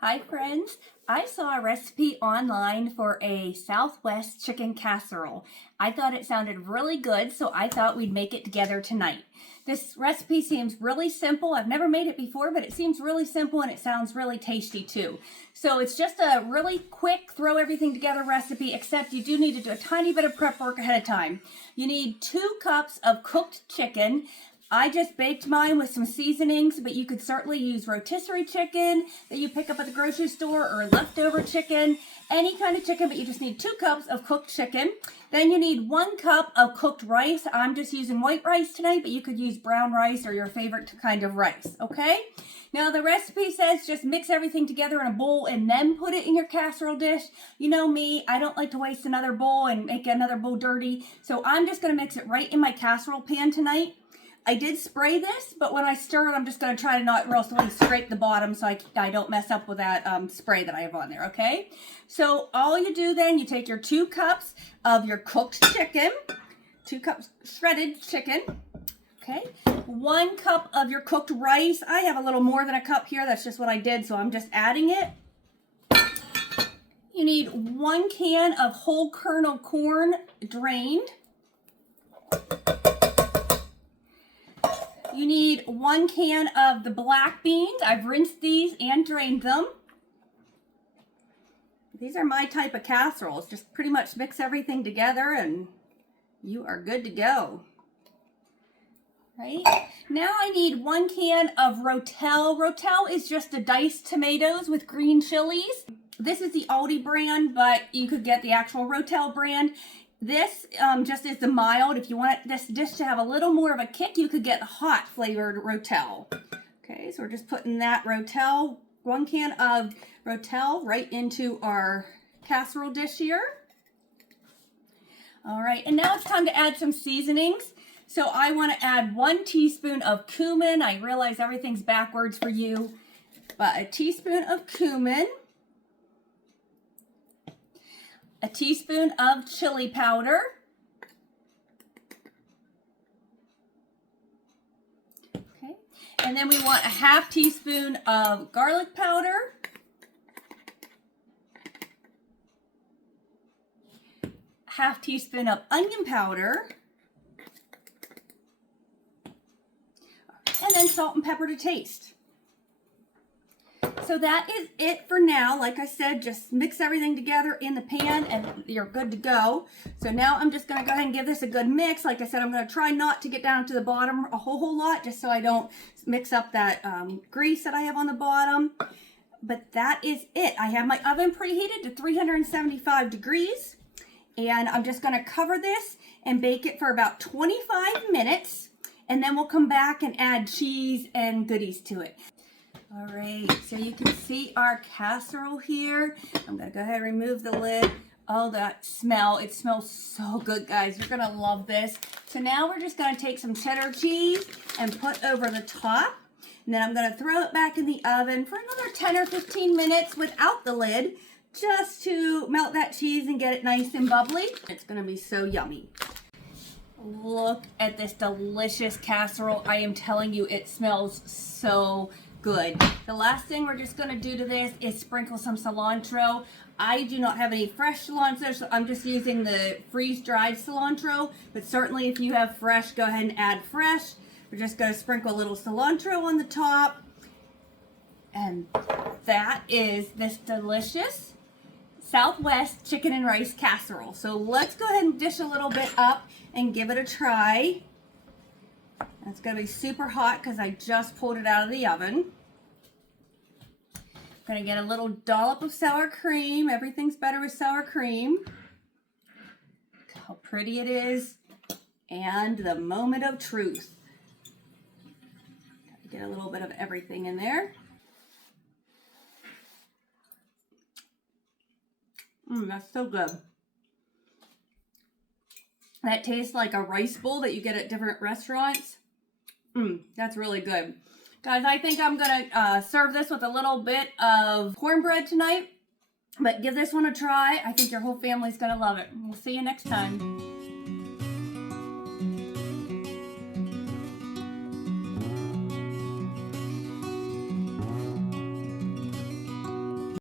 Hi friends, I saw a recipe online for a Southwest chicken casserole. I thought it sounded really good, so I thought we'd make it together tonight. This recipe seems really simple. I've never made it before, but it seems really simple and it sounds really tasty too. So it's just a really quick throw everything together recipe, except you do need to do a tiny bit of prep work ahead of time. You need 2 cups of cooked chicken. I just baked mine with some seasonings, but you could certainly use rotisserie chicken that you pick up at the grocery store or leftover chicken, any kind of chicken, but you just need 2 cups of cooked chicken. Then you need 1 cup of cooked rice. I'm just using white rice tonight, but you could use brown rice or your favorite kind of rice, okay? Now the recipe says just mix everything together in a bowl and then put it in your casserole dish. You know me, I don't like to waste another bowl and make another bowl dirty, so I'm just gonna mix it right in my casserole pan tonight. I did spray this, but when I stir it, I'm just going to try to not really scrape the bottom so I don't mess up with that spray that I have on there, okay? So all you do then, you take your 2 cups of your cooked chicken, 2 cups shredded chicken, okay? 1 cup of your cooked rice. I have a little more than a cup here. That's just what I did, so I'm just adding it. You need 1 can of whole kernel corn drained. You need 1 can of the black beans. I've rinsed these and drained them. These are my type of casseroles. Just pretty much mix everything together and you are good to go. Right? Now I need 1 can of Rotel. Rotel is just the diced tomatoes with green chilies. This is the Aldi brand, but you could get the actual Rotel brand. This just is the mild. If you want this dish to have a little more of a kick, you could get the hot flavored Rotel. Okay, so we're just putting that Rotel, 1 can of Rotel right into our casserole dish here. All right, and now it's time to add some seasonings. So I want to add 1 teaspoon of cumin. I realize everything's backwards for you, but a teaspoon of cumin. A teaspoon of chili powder. Okay. And then we want a 1/2 teaspoon of garlic powder. 1/2 teaspoon of onion powder. And then salt and pepper to taste. So that is it for now. Like I said, just mix everything together in the pan and you're good to go. So now I'm just going to go ahead and give this a good mix. Like I said, I'm going to try not to get down to the bottom a whole lot just so I don't mix up that grease that I have on the bottom. But that is it. I have my oven preheated to 375 degrees and I'm just going to cover this and bake it for about 25 minutes and then we'll come back and add cheese and goodies to it. All right, so you can see our casserole here. I'm gonna go ahead and remove the lid. Oh, that smell, it smells so good, guys. You're gonna love this. So now we're just gonna take some cheddar cheese and put over the top. And then I'm gonna throw it back in the oven for another 10 or 15 minutes without the lid, just to melt that cheese and get it nice and bubbly. It's gonna be so yummy. Look at this delicious casserole. I am telling you, it smells so good. The last thing we're just going to do to this is sprinkle some cilantro. I do not have any fresh cilantro, so I'm just using the freeze-dried cilantro, but certainly if you have fresh, go ahead and add fresh. We're just going to sprinkle a little cilantro on the top, and that is this delicious Southwest chicken and rice casserole. So let's go ahead and dish a little bit up and give it a try. It's going to be super hot because I just pulled it out of the oven. I'm going to get a little dollop of sour cream. Everything's better with sour cream. Look how pretty it is. And the moment of truth. Get a little bit of everything in there. That's so good. That tastes like a rice bowl that you get at different restaurants. That's really good. Guys, I think I'm going to serve this with a little bit of cornbread tonight. But give this one a try. I think your whole family's going to love it. We'll see you next time.